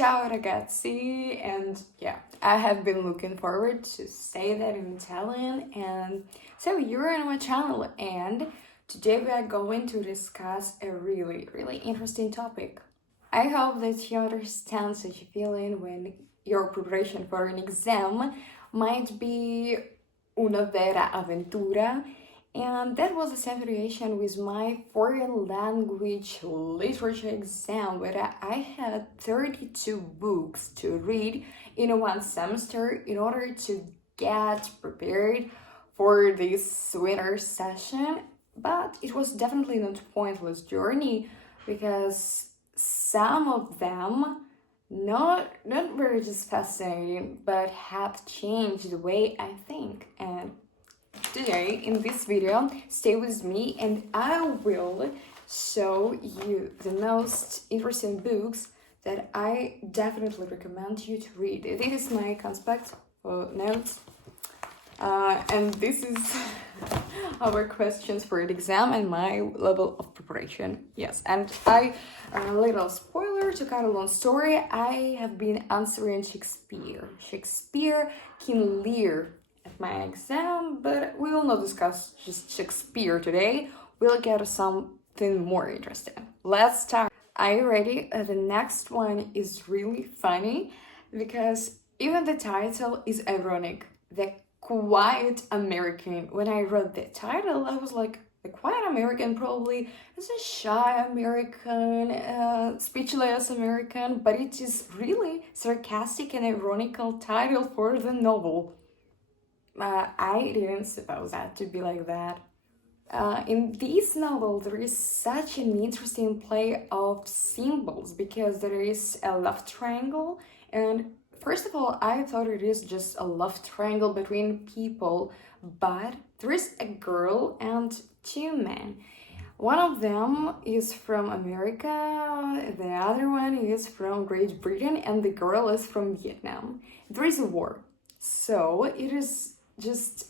Ciao ragazzi, and yeah, I have been looking forward to say that in Italian, and so you're on my channel, and today we are going to discuss a really interesting topic. I hope that you understand such a feeling when your preparation for an exam might be una vera avventura. And that was the same situation with my foreign language literature exam, where I had 32 books to read in one semester in order to get prepared for this winter session. But it was definitely not a pointless journey, because some of them not very just fascinating, but have changed the way I think. And today, in this video, stay with me and I will show you the most interesting books that I definitely recommend you to read. This is my conspect notes, and this is our questions for the exam and my level of preparation. Yes, and a little spoiler to cut a long story, I have been answering Shakespeare King Lear at my exam, but we will not discuss just Shakespeare today. We'll get something more interesting. Let's start. Are you ready? The next one is really funny because even the title is ironic. The Quiet American. When I read the title, I was like, the Quiet American probably is a shy American, speechless American, but it is really sarcastic and ironical title for the novel. I didn't suppose that to be like that. In this novel, there is such an interesting play of symbols because there is a love triangle, and first of all, I thought it is just a love triangle between people, but there is a girl and two men. One of them is from America, the other one is from Great Britain, and the girl is from Vietnam. There is a war, so it is just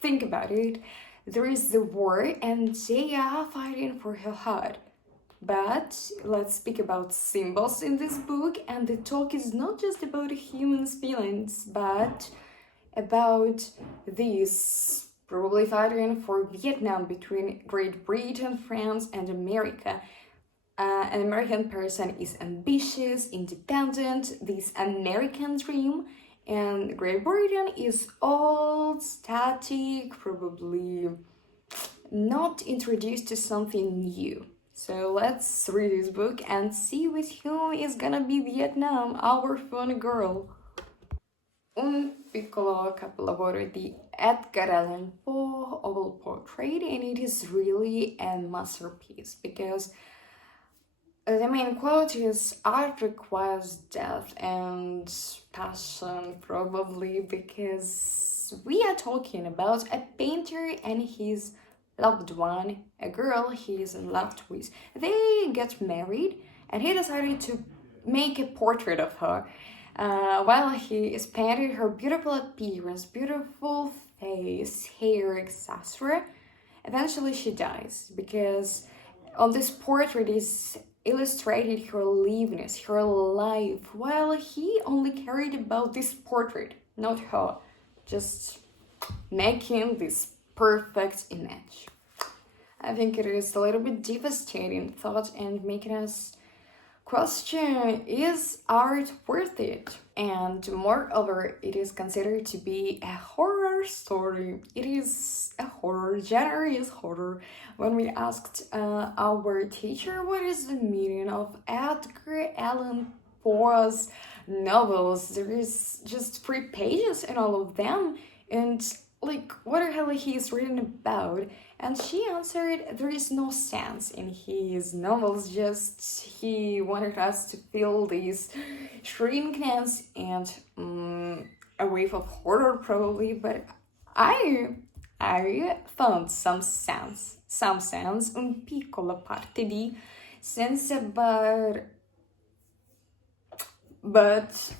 think about it. There is the war and they are fighting for her heart. But let's speak about symbols in this book, and the talk is not just about humans' feelings, but about this probably fighting for Vietnam between Great Britain, France, and America. An American person is ambitious, independent, this American dream, and Great Britain is old, static, probably not introduced to something new. So let's read this book and see with whom is gonna be Vietnam, our fun girl. Un piccolo capolavoro di Edgar Allan Poe, oval portrait, and it is really a masterpiece because the main quote is, art requires depth and passion, probably because we are talking about a painter and his loved one, a girl he is in love with. They get married and he decided to make a portrait of her while he is painting her beautiful appearance, beautiful face, hair, etc. Eventually she dies because on this portrait is illustrated her liveness, her life, while he only cared about this portrait, not her, just making this perfect image. I think it is a little bit devastating thought and making us question, is art worth it? And moreover, it is considered to be a horror story. It is a horror, genre is horror. When we asked our teacher what is the meaning of Edgar Allan Poe's novels, there is just 3 pages in all of them, and like, what the hell he is reading about? And she answered, there is no sense in his novels, just he wanted us to feel this shrinkness and a wave of horror probably, but I found some sense, un piccolo parte di sense, but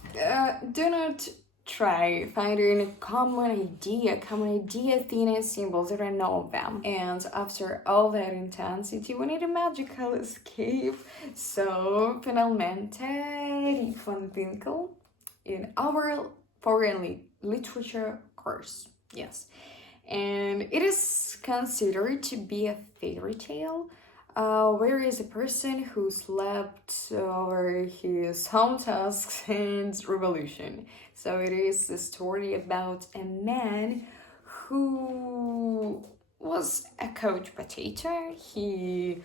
do not try finding a common idea, themes, symbols, there are no of them. And after all that intensity, we need a magical escape. So, finalmente, van Winkel in our foreign literature course. Yes. And it is considered to be a fairy tale. Where is a person who slept over his home tasks and revolution. So it is a story about a man who was a couch potato. He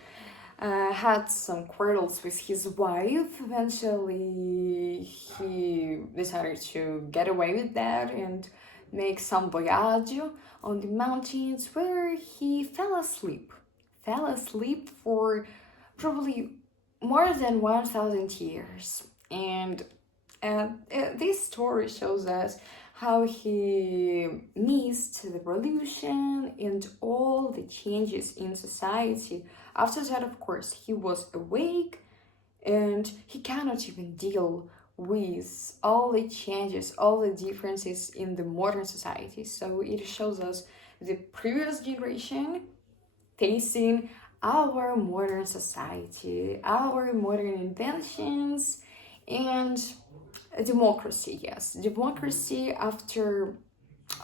had some quarrels with his wife. Eventually, he decided to get away with that and make some voyage on the mountains where he fell asleep for probably more than 1,000 years. And this story shows us how he missed the revolution and all the changes in society. After that, of course, he was awake and he cannot even deal with all the changes, all the differences in the modern society. So it shows us the previous generation facing our modern society, our modern inventions, and democracy. Yes, democracy after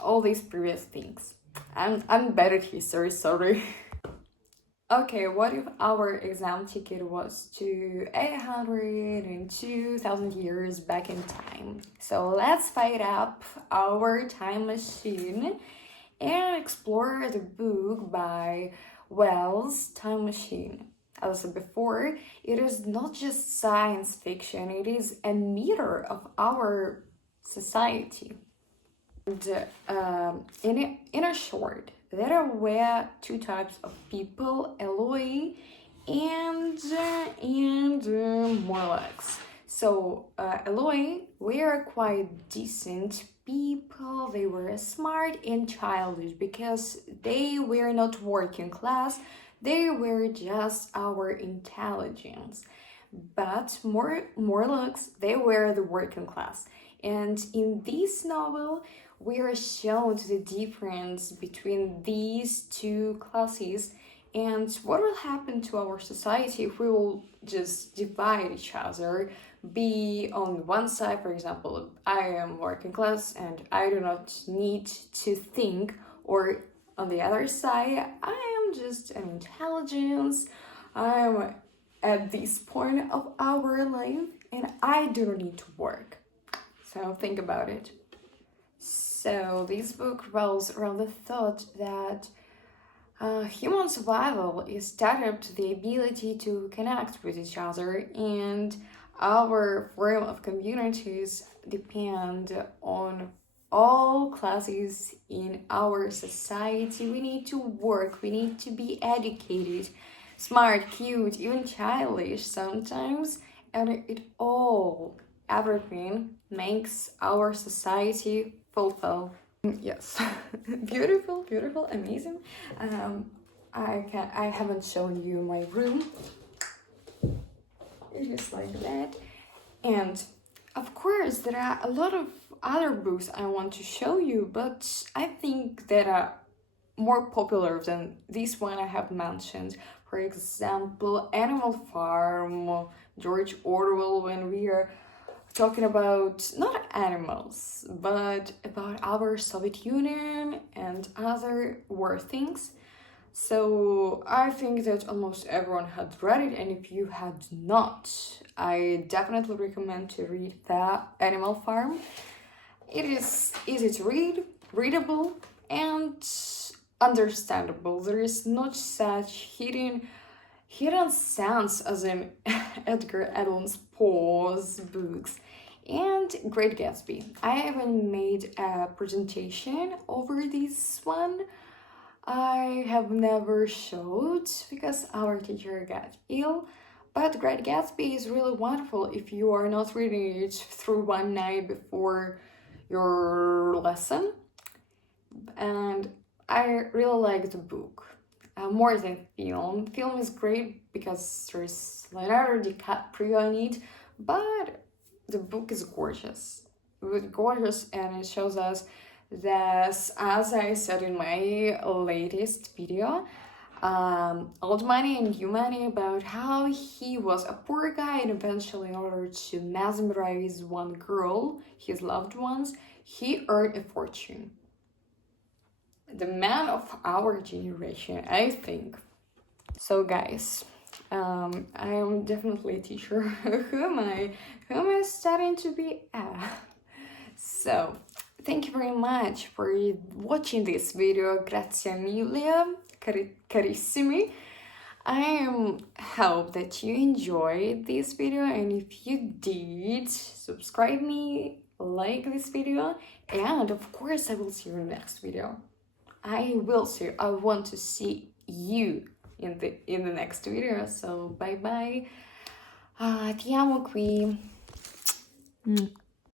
all these previous things. I'm bad at history, sorry. Okay, what if our exam ticket was to 802,000 years back in time? So let's fire up our time machine and explore the book by Wells, Time Machine. As I said before, it is not just science fiction, it is a mirror of our society. And in a short, there were two types of people, Eloy and Morlax. So Eloy were quite decent people. They were smart and childish because they were not working class. They were just our intelligence. But Morlocks, they were the working class. And in this novel, we are shown the difference between these two classes and what will happen to our society if we will just divide each other. Be on one side, for example, I am working class and I do not need to think, or on the other side, I am just an intelligence. I'm at this point of our life and I do not need to work. So think about it. So this book revolves around the thought that human survival is tied up to the ability to connect with each other, and our form of communities depend on all classes in our society. We need to work, we need to be educated, smart, cute, even childish sometimes, and everything makes our society fulfill. Yes, beautiful, amazing. I haven't shown you my room. It is like that. And of course, there are a lot of other books I want to show you, but I think that are more popular than this one I have mentioned. For example, Animal Farm, George Orwell, when we are talking about not animals, but about our Soviet Union and other war things. So I think that almost everyone had read it, and if you had not, I definitely recommend to read The Animal Farm. It is easy to read, readable, and understandable. There is not such hidden sense as in Edgar Allan Poe's books. And Great Gatsby. I even made a presentation over this one. I have never showed because our teacher got ill, but Great Gatsby is really wonderful if you are not reading it through one night before your lesson. And I really like the book more than film. Film is great because there's Leonardo DiCaprio in it, but the book is gorgeous. gorgeous, and it shows us that, as I said in my latest video, Old Money and New Money, about how he was a poor guy and eventually, in order to mesmerize one girl, his loved ones, he earned a fortune. The man of our generation, I think. So guys, I am definitely a teacher. Who am I studying to be? So, thank you very much for watching this video. Grazie mille, carissimi. I hope that you enjoyed this video, and if you did, subscribe me, like this video, and of course I will see you in the next video. I want to see you in the next video. So bye bye. Ti amo qui.